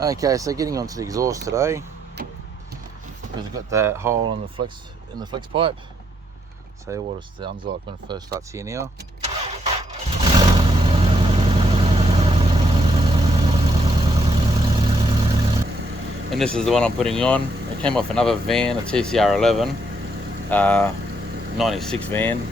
Okay, so getting onto the exhaust today, because I've got that hole in the flex pipe. So what it sounds like when it first starts here now. And this is the one I'm putting on. It came off another van, a TCR 11, 96 van.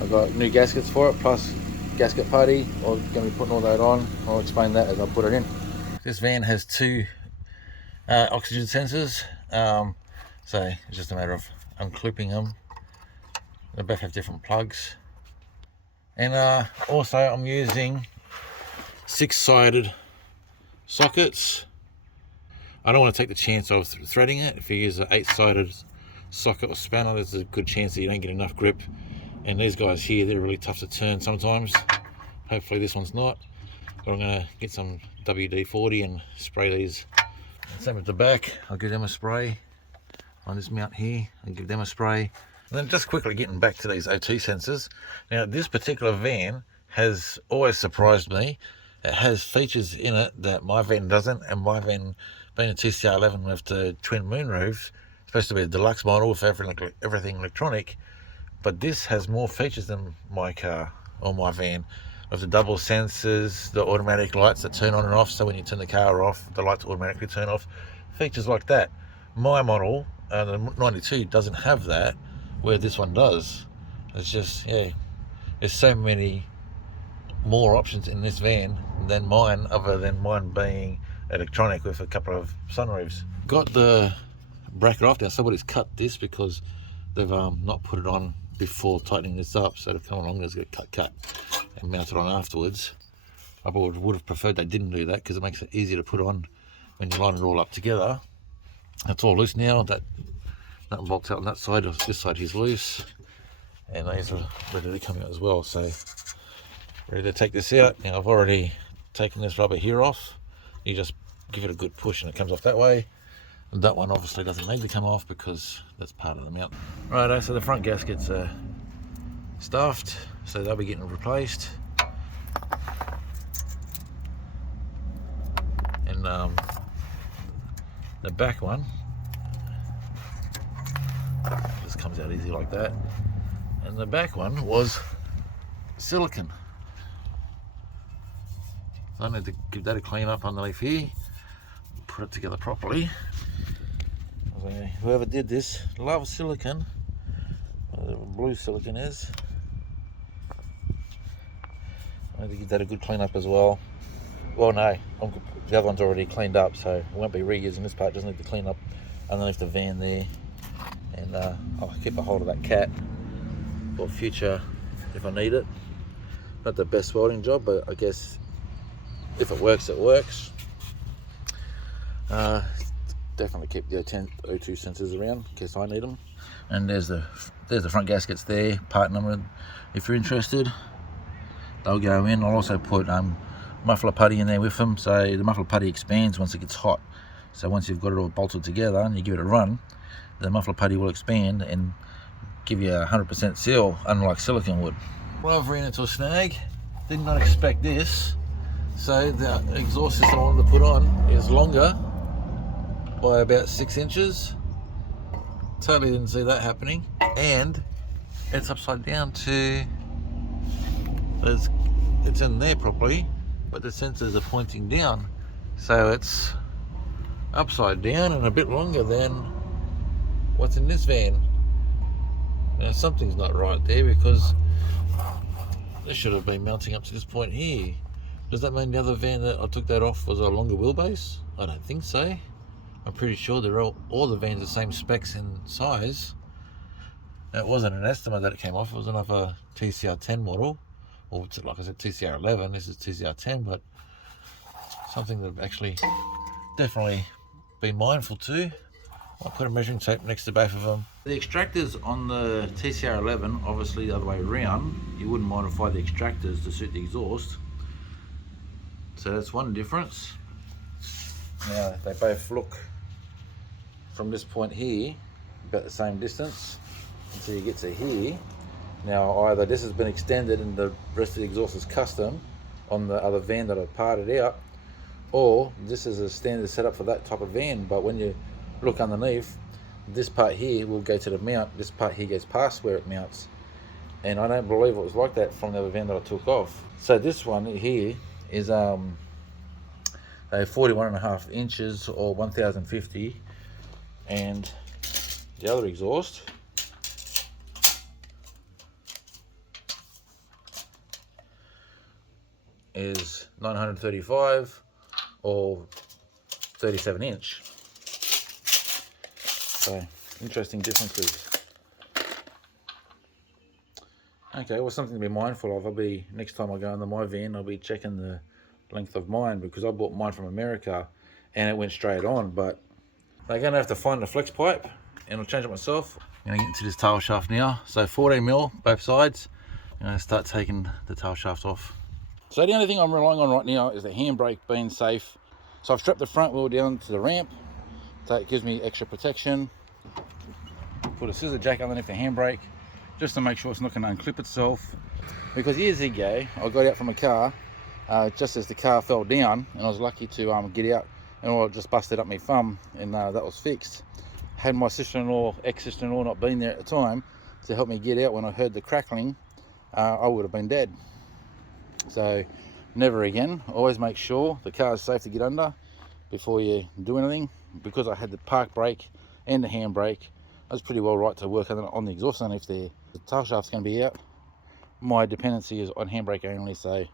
I've got new gaskets for it, plus gasket putty. I'm going to be putting all that on. I'll explain that as I put it in. This van has two oxygen sensors, so it's just a matter of unclipping them. They both have different plugs. And also I'm using 6-sided sockets. I don't want to take the chance of threading it. If you use an 8-sided socket or spanner, there's a good chance that you don't get enough grip. And these guys here, they're really tough to turn sometimes. Hopefully this one's not. But I'm going to get some WD-40 and spray these. Same with the back, I'll give them a spray. On this mount here, I'll give them a spray. And then just quickly getting back to these O2 sensors. Now this particular van has always surprised me. It has features in it that my van doesn't, and my van, being a TCR 11 with the twin moonroofs, supposed to be a deluxe model with everything electronic, but this has more features than my car or my van. With the double sensors, the automatic lights that turn on and off, so when you turn the car off, the lights automatically turn off, features like that. My model, the 92, doesn't have that, where this one does. It's just, yeah, there's so many more options in this van than mine, other than mine being electronic with a couple of sunroofs. Got the bracket off now. Somebody's cut this because they've not put it on before tightening this up, so they've come along and get cut and mounted on afterwards. I would have preferred they didn't do that, because it makes it easier to put on when you line it all up together. That's all loose now. That bolts out on that side. This side is loose, and these are ready to come out as well. So ready to take this out. Now I've already taken this rubber here off. You just give it a good push and it comes off that way. And that one obviously doesn't need to come off because that's part of the mount. Righto, so the front gaskets are stuffed, so they'll be getting replaced. And the back one just comes out easy like that. And the back one was silicon. So I need to give that a clean up underneath here, put it together properly. So whoever did this loves silicon, blue silicon is. I need to give that a good clean up as well. Well, no, the other one's already cleaned up, so I won't be reusing this part. Just need to clean up underneath the van there, and I'll keep a hold of that cat for future if I need it. Not the best welding job, but I guess if it works, it works. Definitely keep the O2 sensors around in case I need them. And there's the front gaskets there, part number. If you're interested, they'll go in. I'll also put muffler putty in there with them, so the muffler putty expands once it gets hot. So once you've got it all bolted together and you give it a run, the muffler putty will expand and give you a 100% seal, unlike silicone would. Well, I've ran into a snag. Did not expect this. So the exhaust system I wanted to put on is longer by about 6 inches. Totally didn't see that happening. And it's upside down to, it's in there properly, but the sensors are pointing down. So it's upside down and a bit longer than what's in this van. Now something's not right there, because this should have been mounting up to this point here. Does that mean the other van that I took that off was a longer wheelbase? I don't think so. I'm pretty sure they're all the vans are the same specs and size. It wasn't an estimate that it came off. It was another TCR 10 model, or like I said, TCR 11. This is TCR 10, but something that I've actually definitely been mindful to. I'll put a measuring tape next to both of them. The extractors on the TCR 11, obviously the other way around. You wouldn't modify the extractors to suit the exhaust. So that's one difference. Now they both look from this point here about the same distance until you get to here. Now either this has been extended and the rest of the exhaust is custom on the other van that I parted out, or this is a standard setup for that type of van. But when you look underneath, this part here will go to the mount, this part here goes past where it mounts, and I don't believe it was like that from the other van that I took off. So this one here is a 41.5 inches or 1050, and the other exhaust is 935 or 37 inch. So interesting differences. Okay, well, something to be mindful of. I'll be, next time I go into my van, I'll be checking the length of mine, because I bought mine from America and it went straight on, but they're going to have to find the flex pipe and I'll change it myself. I'm going to get into this tail shaft now. So 14mm both sides. I'm going to start taking the tail shaft off. So the only thing I'm relying on right now is the handbrake being safe. So I've strapped the front wheel down to the ramp. That gives me extra protection. Put a scissor jack underneath the handbrake just to make sure it's not going to unclip itself. Because years ago, I got out from a car just as the car fell down, and I was lucky to get out, and I just busted up my thumb, and that was fixed. Had my sister-in-law, ex-sister-in-law, not been there at the time to help me get out when I heard the crackling, I would have been dead. So never again. Always make sure the car is safe to get under before you do anything. Because I had the park brake and the handbrake, I was pretty well right to work on the exhaust underneath there. The tail shaft's going to be out. My dependency is on handbrake only, so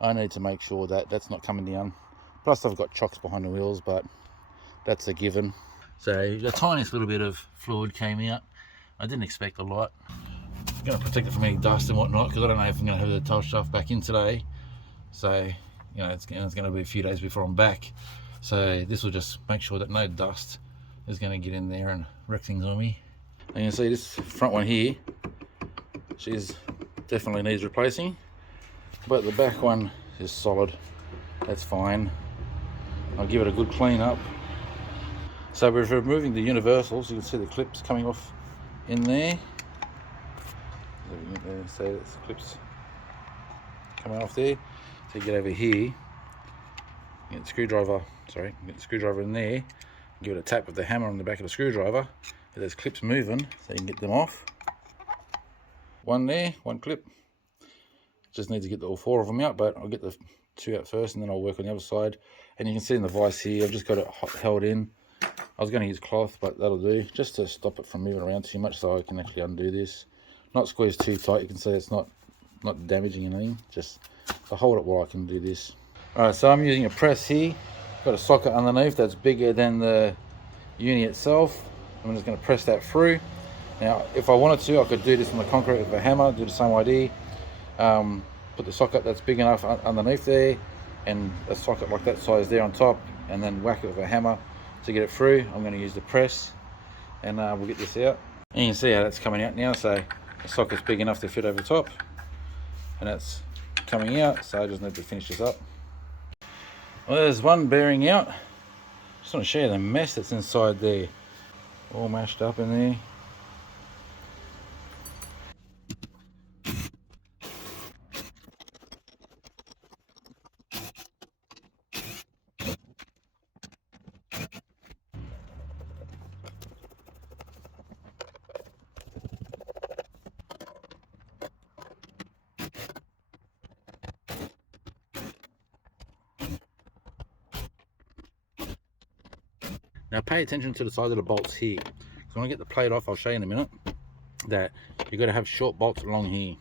I need to make sure that that's not coming down. Plus I've got chocks behind the wheels, but that's a given. So the tiniest little bit of fluid came out. I didn't expect a lot. I'm going to protect it from any dust and whatnot, because I don't know if I'm going to have the tail shaft back in today. So, you know, it's going to be a few days before I'm back. So this will just make sure that no dust is going to get in there and wreck things on me. And you can see this front one here, she's definitely needs replacing, but the back one is solid. That's fine. I'll give it a good clean up. So we're removing the universals. You can see the clips coming off in there. So that's the clips coming off there. So you get over here, get the screwdriver, get the screwdriver in there, give it a tap with the hammer on the back of the screwdriver. Get those clips moving so you can get them off. One there, one clip. Just need to get all four of them out, but I'll get the two out first and then I'll work on the other side. And you can see in the vise here, I've just got it held in. I was going to use cloth, but that'll do, just to stop it from moving around too much, so I can actually undo this. Not squeeze too tight. You can see it's not damaging anything, just to hold it while I can do this. Alright, so I'm using a press here. Got a socket underneath that's bigger than the uni itself. I'm just going to press that through. Now, if I wanted to, I could do this on the concrete with a hammer, do the same idea. Put the socket that's big enough underneath there, and a socket like that size there on top, and then whack it with a hammer to get it through. I'm going to use the press, and we'll get this out. And you can see how that's coming out now. So the socket's big enough to fit over top, and that's coming out. So I just need to finish this up. Well, there's one bearing out. Just want to show you the mess that's inside there. All mashed up in there. Now pay attention to the size of the bolts here. So when I get the plate off, I'll show you in a minute that you've got to have short bolts along here,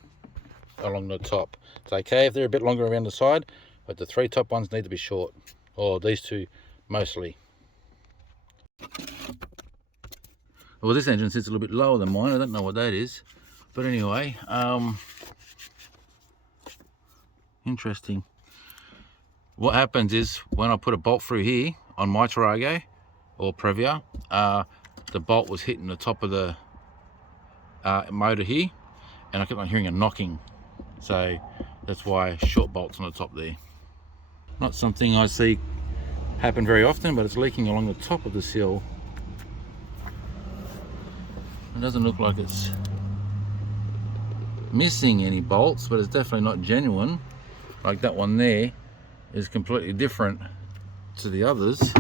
along the top. It's okay if they're a bit longer around the side, but the three top ones need to be short, or these two mostly. Well, this engine sits a little bit lower than mine. I don't know what that is, but anyway, interesting. What happens is when I put a bolt through here on my Tarago or Previa, the bolt was hitting the top of the motor here, and I kept on hearing a knocking. So that's why short bolts on the top there. Not something I see happen very often, but it's leaking along the top of the sill. It doesn't look like it's missing any bolts, but it's definitely not genuine. Like that one there is completely different. to the others.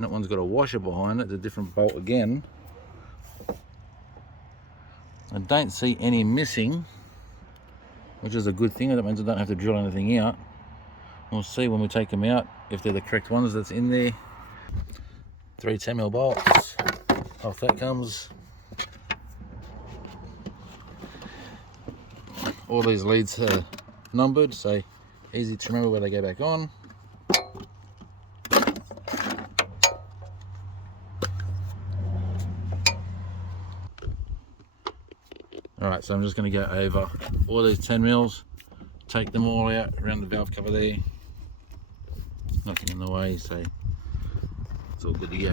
That one's got a washer behind it, it's a different bolt again. I don't see any missing, which is a good thing. That means I don't have to drill anything out. We'll see when we take them out if they're the correct ones that's in there. 3 10mm bolts. Off that comes. All these leads are numbered, so easy to remember where they go back on. Alright, so I'm just going to go over all these 10mm, take them all out around the valve cover there. Nothing in the way, so it's all good to go.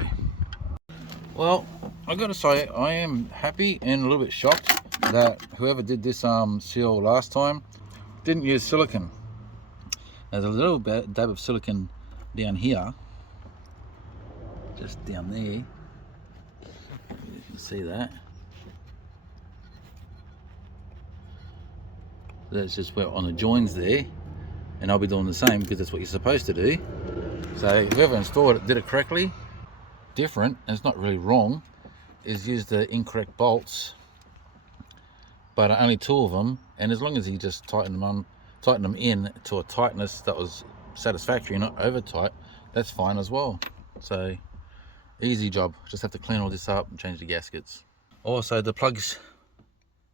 Well, I've got to say, I am happy and a little bit shocked that whoever did this seal last time didn't use silicone. There's a little bit dab of silicone down here, just down there. You can see that. That's just where on the joins there, and I'll be doing the same because that's what you're supposed to do. So whoever installed it did it correctly. Different, and it's not really wrong, is use the incorrect bolts, but only 2 of them, and as long as you just tighten them in to a tightness that was satisfactory, not over tight, that's fine as well. So easy job, just have to clean all this up and change the gaskets. Also, the plugs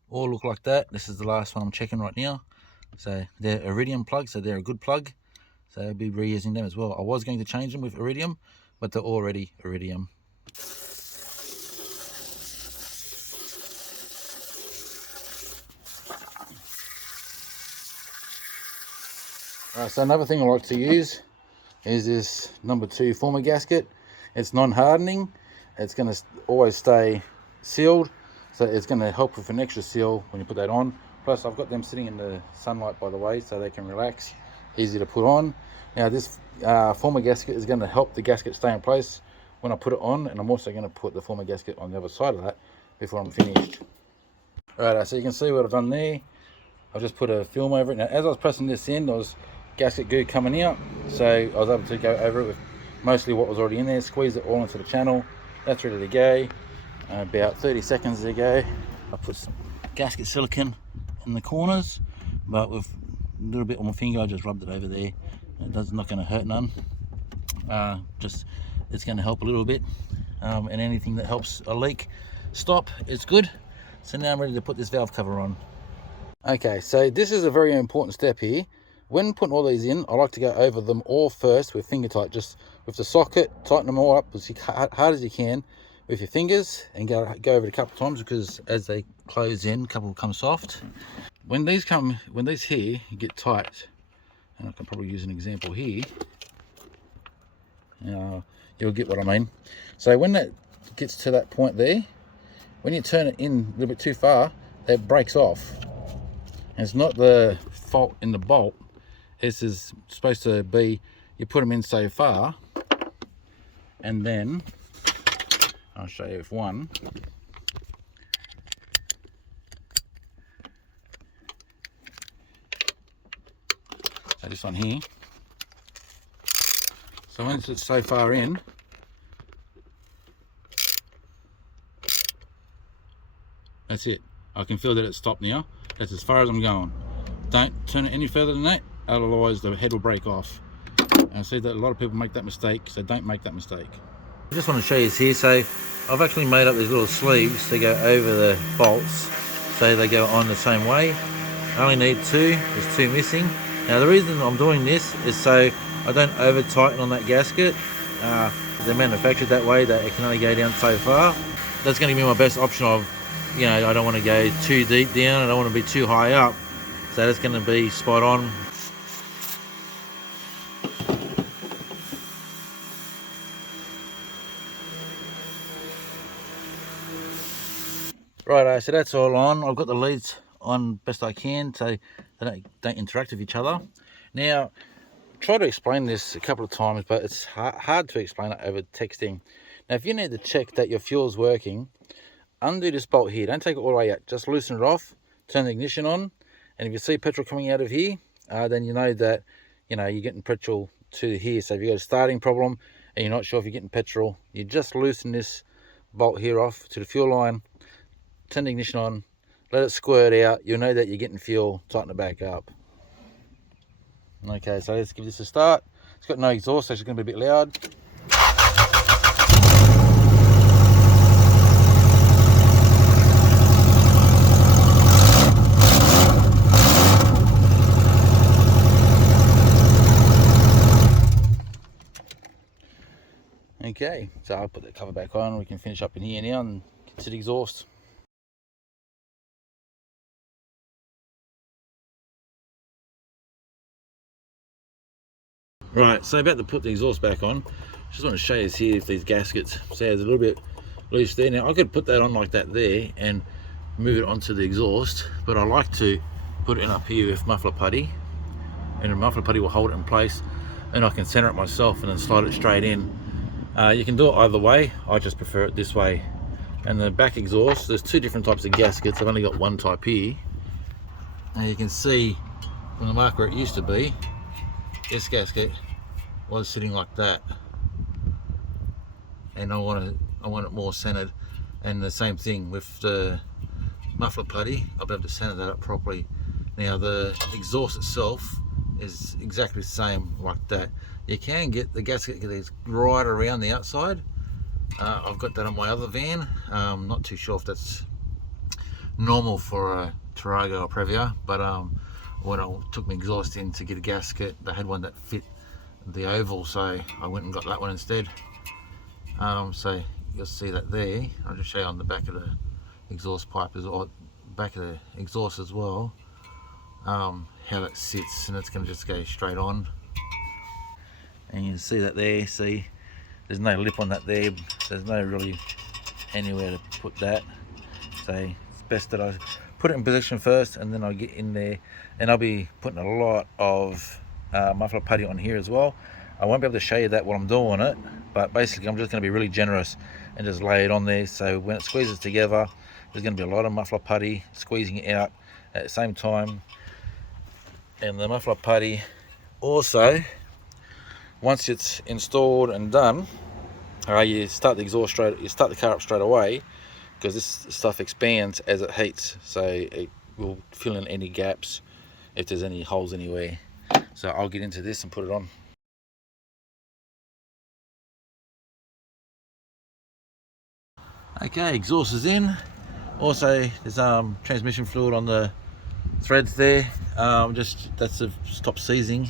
all look like that. This is the last one I'm checking right now. So they're iridium plugs, so they're a good plug, so I'll be reusing them as well. I was going to change them with iridium, but they're already iridium. Alright, so another thing I like to use is this number 2 former gasket. It's non-hardening, it's going to always stay sealed, so it's going to help with an extra seal when you put that on. Plus I've got them sitting in the sunlight, by the way, so they can relax, easy to put on. Now this former gasket is going to help the gasket stay in place when I put it on, and I'm also going to put the former gasket on the other side of that before I'm finished. Alright, so you can see what I've done there. I've just put a film over it. Now as I was pressing this in, there was gasket goo coming out, so I was able to go over it with mostly what was already in there, squeeze it all into the channel. That's ready to go. About 30 seconds ago I put some gasket silicone in the corners, but with a little bit on my finger I just rubbed it over there. It's not going to hurt none, just it's going to help a little bit, and anything that helps a leak stop, it's good. So now I'm ready to put this valve cover on. Okay, so this is a very important step here. When putting all these in, I like to go over them all first with finger tight, just with the socket, tighten them all up as hard as you can with your fingers, and go over it a couple of times, because as they close in, a couple will come soft. When these here get tight, and I can probably use an example here, you'll get what I mean. So when that gets to that point there, when you turn it in a little bit too far, that breaks off. And it's not the fault in the bolt, this is supposed to be, you put them in so far, and then I'll show you with one. So this one here. So once it's so far in, that's it. I can feel that it's stopped now. That's as far as I'm going. Don't turn it any further than that, otherwise the head will break off. And I see that a lot of people make that mistake, so don't make that mistake. I just want to show you this here. So I've actually made up these little sleeves to go over the bolts, so they go on the same way. I only need 2, there's 2 missing. Now the reason I'm doing this is so I don't over tighten on that gasket. They're manufactured that way that it can only go down so far. That's going to be my best option of, you know, I don't want to go too deep down, I don't want to be too high up, so that's going to be spot on. Right, so that's all on. I've got the leads on best I can so they don't interact with each other. Now, try to explain this a couple of times, but it's hard to explain it over texting. Now, if you need to check that your fuel's working, undo this bolt here. Don't take it all the way out. Just loosen it off, turn the ignition on, and if you see petrol coming out of here, then you know that, you know, you're getting petrol to here. So if you've got a starting problem and you're not sure if you're getting petrol, you just loosen this bolt here off to the fuel line, turn the ignition on, let it squirt out. You'll know that you're getting fuel, tighten it back up. Okay, so let's give this a start. It's got no exhaust, so it's going to be a bit loud. Okay, so I'll put the cover back on. We can finish up in here now and get to the exhaust. Right, so about to put the exhaust back on, just want to show you here if these gaskets, see there's a little bit loose there. Now I could put that on like that there and move it onto the exhaust, but I like to put it in up here with muffler putty, and the muffler putty will hold it in place, and I can center it myself and then slide it straight in. You can do it either way, I just prefer it this way. And the back exhaust, there's two different types of gaskets. I've only got one type here. And you can see from the mark where it used to be, this gasket was sitting like that, and I want it more centered. And the same thing with the muffler putty, I'll be able to center that up properly. Now the exhaust itself is exactly the same like that. You can get the gasket right around the outside. I've got that on my other van. Not too sure if that's normal for a Tarago or Previa, but when I took my exhaust in to get a gasket, they had one that fit the oval, so I went and got that one instead. So you'll see that there. I'll just show you on the back of the exhaust pipe as well, back of the exhaust as well, how that sits, and it's going to just go straight on. And you can see that there. See, there's no lip on that there. There's no really anywhere to put that. So it's best that I put it in position first, and then I'll get in there, and I'll be putting a lot of muffler putty on here as well. I won't be able to show you that while I'm doing it, but basically I'm just going to be really generous and just lay it on there, so when it squeezes together, there's going to be a lot of muffler putty squeezing it out at the same time. And the muffler putty also, once it's installed and done, you start the car up straight away, because this stuff expands as it heats, so it will fill in any gaps if there's any holes anywhere. So I'll get into this and put it on. Okay, exhaust is in. Also there's transmission fluid on the threads there. That's to stop seizing,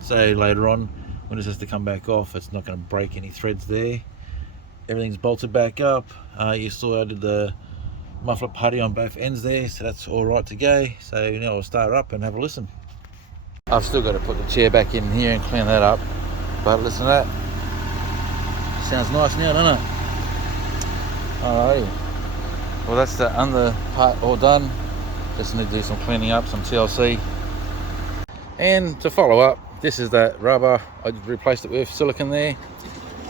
so later on when this has to come back off, it's not going to break any threads there. Everything's bolted back up. You saw I did the muffler putty on both ends there, so that's all right to go. So now I'll start up and have a listen. I've still got to put the chair back in here and clean that up, but listen to that. Sounds nice now, doesn't it? Alrighty. Well, that's the under part all done. Just need to do some cleaning up, some TLC. And to follow up, this is that rubber. I replaced it with silicone there.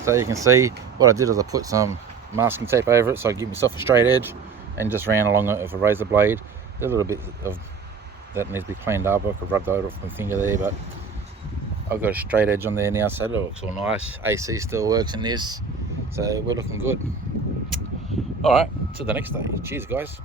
So you can see what I did is I put some masking tape over it so I give myself a straight edge, and just ran along it with a razor blade. A little bit of that needs to be cleaned up. I could rub that off my finger there, but I've got a straight edge on there now, so it looks all nice. AC still works in this, so we're looking good. All right, till the next day. Cheers, guys.